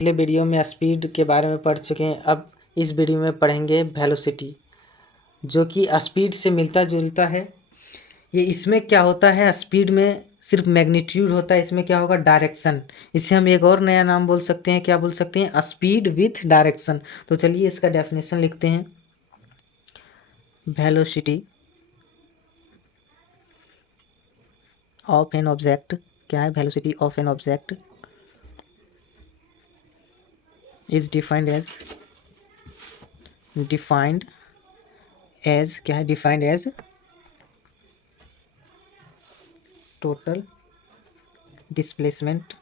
पिछले वीडियो में स्पीड के बारे में पढ़ चुके हैं। अब इस वीडियो में पढ़ेंगे वेलोसिटी, जो कि स्पीड से मिलता जुलता है। ये इसमें क्या होता है, स्पीड में सिर्फ मैग्नीट्यूड होता है, इसमें क्या होगा डायरेक्शन। इसे हम एक और नया नाम बोल सकते हैं, क्या बोल सकते हैं, स्पीड विथ डायरेक्शन। तो चलिए इसका डेफिनेशन लिखते हैं। वेलोसिटी ऑफ एन ऑब्जेक्ट, क्या है, velocity of an object is defined as क्या है, defined as total displacement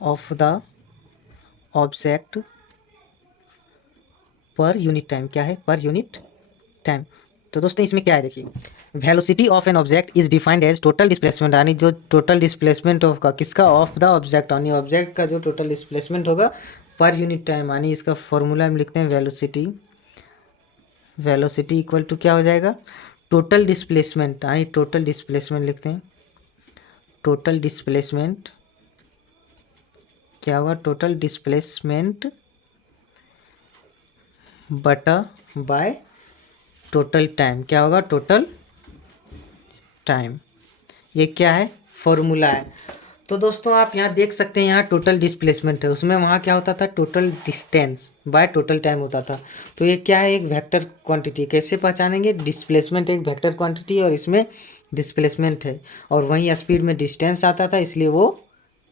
of the object per unit time, क्या है, पर यूनिट टाइम। तो दोस्तों इसमें क्या है, देखिए, velocity of an object is defined as total displacement, यानी जो टोटल डिस्प्लेसमेंट ऑफ का किसका, ऑफ द ऑब्जेक्ट, यानी ऑब्जेक्ट का जो टोटल डिस्प्लेसमेंट होगा पर यूनिट टाइम। यानी इसका फॉर्मूला हम लिखते हैं वेलोसिटी इक्वल टू क्या हो जाएगा, टोटल डिस्प्लेसमेंट, यानी टोटल डिस्प्लेसमेंट लिखते हैं। टोटल डिस्प्लेसमेंट क्या होगा, टोटल डिस्प्लेसमेंट बटा बाय टोटल टाइम, क्या होगा, टोटल टाइम। ये क्या है, फॉर्मूला है। तो दोस्तों आप यहाँ देख सकते हैं, यहाँ टोटल डिस्प्लेसमेंट है, उसमें वहाँ क्या होता था, total distance by total time होता था। तो ये क्या है, एक वेक्टर क्वांटिटी। कैसे पहचानेंगे, डिस्प्लेसमेंट एक वेक्टर क्वांटिटी और इसमें डिस्प्लेसमेंट है, और वहीं स्पीड में डिस्टेंस आता था, इसलिए वो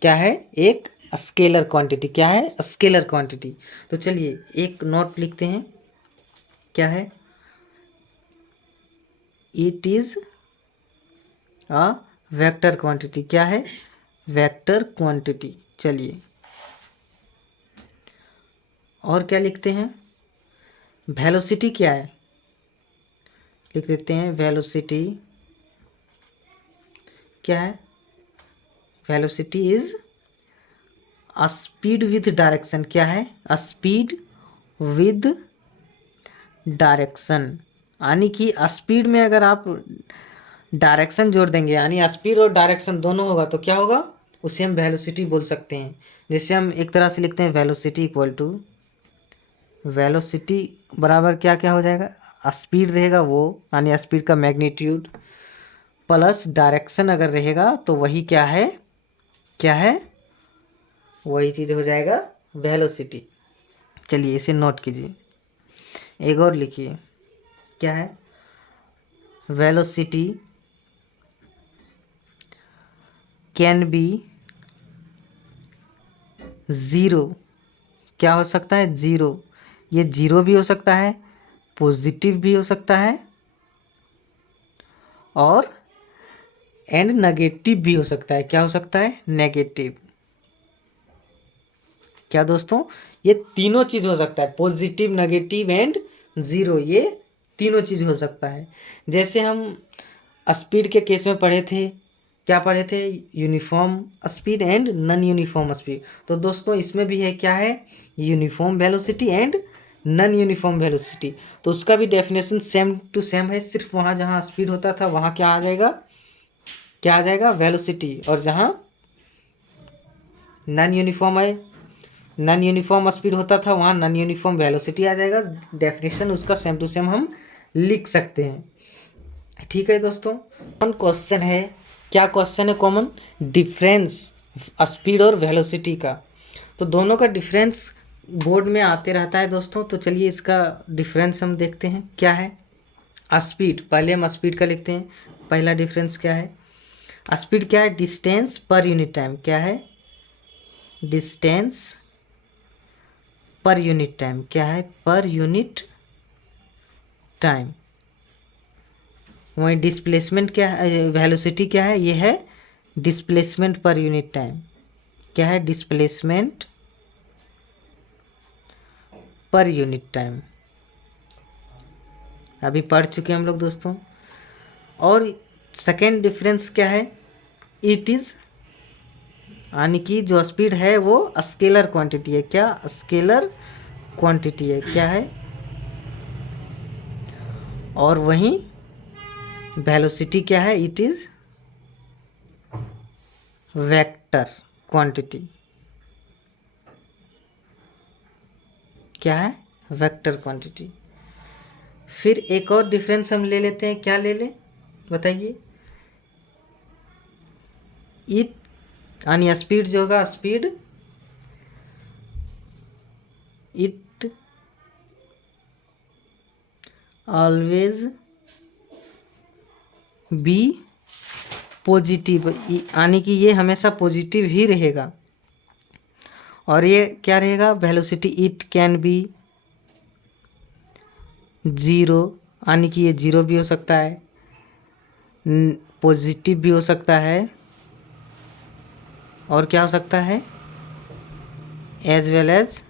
क्या है, एक स्केलर क्वांटिटी। क्या है, स्केलर क्वांटिटी। तो चलिए एक नोट लिखते हैं, क्या है, it is a vector quantity. क्या है, वेक्टर क्वांटिटी। चलिए और क्या लिखते हैं, वेलोसिटी क्या है, लिख देते हैं वेलोसिटी क्या है, velocity is a speed with direction. क्या है, अ स्पीड विद डायरेक्शन, यानी कि स्पीड में अगर आप डायरेक्शन जोड़ देंगे, यानी स्पीड और डायरेक्शन दोनों होगा तो क्या होगा, उसे हम वेलोसिटी बोल सकते हैं। जैसे हम एक तरह से लिखते हैं वेलोसिटी इक्वल टू, वेलोसिटी बराबर क्या क्या हो जाएगा, स्पीड रहेगा वो, यानी स्पीड का मैग्नीट्यूड प्लस डायरेक्शन अगर रहेगा तो वही क्या है, क्या है, वही चीज़ हो जाएगा वेलोसिटी। चलिए इसे नोट कीजिए। एक और लिखिए, क्या है, वेलोसिटी कैन बी ज़ीरो, क्या हो सकता है, ज़ीरो। ये ज़ीरो भी हो सकता है, पॉजिटिव भी हो सकता है, और एंड नेगेटिव भी हो सकता है। क्या हो सकता है, नेगेटिव। क्या दोस्तों, ये तीनों चीज़ हो सकता है, पॉजिटिव, नेगेटिव एंड ज़ीरो, ये तीनों चीज़ हो सकता है। जैसे हम स्पीड के केस में पढ़े थे, क्या पढ़े थे, uniform speed and non uniform speed. तो दोस्तों इसमें भी है, क्या है, uniform velocity and non uniform velocity. तो उसका भी डेफिनेशन सेम टू सेम है, सिर्फ वहाँ जहाँ स्पीड होता था वहाँ क्या आ जाएगा, क्या आ जाएगा, वेलोसिटी, और जहाँ नॉन यूनिफॉर्म है, नॉन यूनिफॉर्म स्पीड होता था वहाँ नॉन यूनिफॉर्म वेलोसिटी आ जाएगा। डेफिनेशन उसका सेम टू सेम हम लिख सकते हैं। ठीक है दोस्तों, कौन क्वेश्चन है, क्या क्वेश्चन है कॉमन, डिफरेंस स्पीड और वेलोसिटी का। तो दोनों का डिफरेंस बोर्ड में आते रहता है दोस्तों। तो चलिए इसका डिफरेंस हम देखते हैं, क्या है, स्पीड, पहले हम स्पीड का लिखते हैं। पहला डिफरेंस क्या है, स्पीड क्या है, डिस्टेंस पर यूनिट टाइम। क्या है, डिस्टेंस पर यूनिट टाइम, क्या है, पर यूनिट टाइम। वहीं डिस्प्लेसमेंट क्या है, वेलोसिटी क्या है, ये है डिस्प्लेसमेंट पर यूनिट टाइम। क्या है, डिस्प्लेसमेंट पर यूनिट टाइम, अभी पढ़ चुके हैं हम लोग दोस्तों। और सेकेंड डिफरेंस क्या है, इट इज़, यानी कि जो स्पीड है वो स्केलर क्वांटिटी है। क्या, स्केलर क्वांटिटी है, क्या है, और वहीं वेलोसिटी क्या है, इट इज़ वेक्टर क्वांटिटी। क्या है? Vector quantity. फिर एक और डिफरेंस हम ले लेते हैं, क्या ले लें बताइए। इट यानी स्पीड जो होगा, speed it always be positive, यानी कि ये हमेशा पॉजिटिव ही रहेगा। और ये क्या रहेगा? Velocity it can be zero, यानी कि ये ज़ीरो भी हो सकता है, पॉजिटिव भी हो सकता है, और क्या हो सकता है? एज वेल एज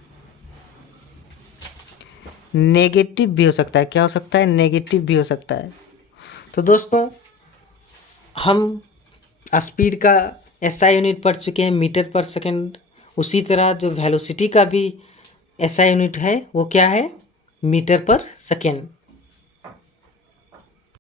नेगेटिव भी हो सकता है। क्या हो सकता है? नेगेटिव भी हो सकता है। तो दोस्तों हम स्पीड का एसआई यूनिट पढ़ चुके हैं, मीटर पर सेकंड। उसी तरह जो वेलोसिटी का भी एसआई यूनिट है वो क्या है? मीटर पर सेकंड।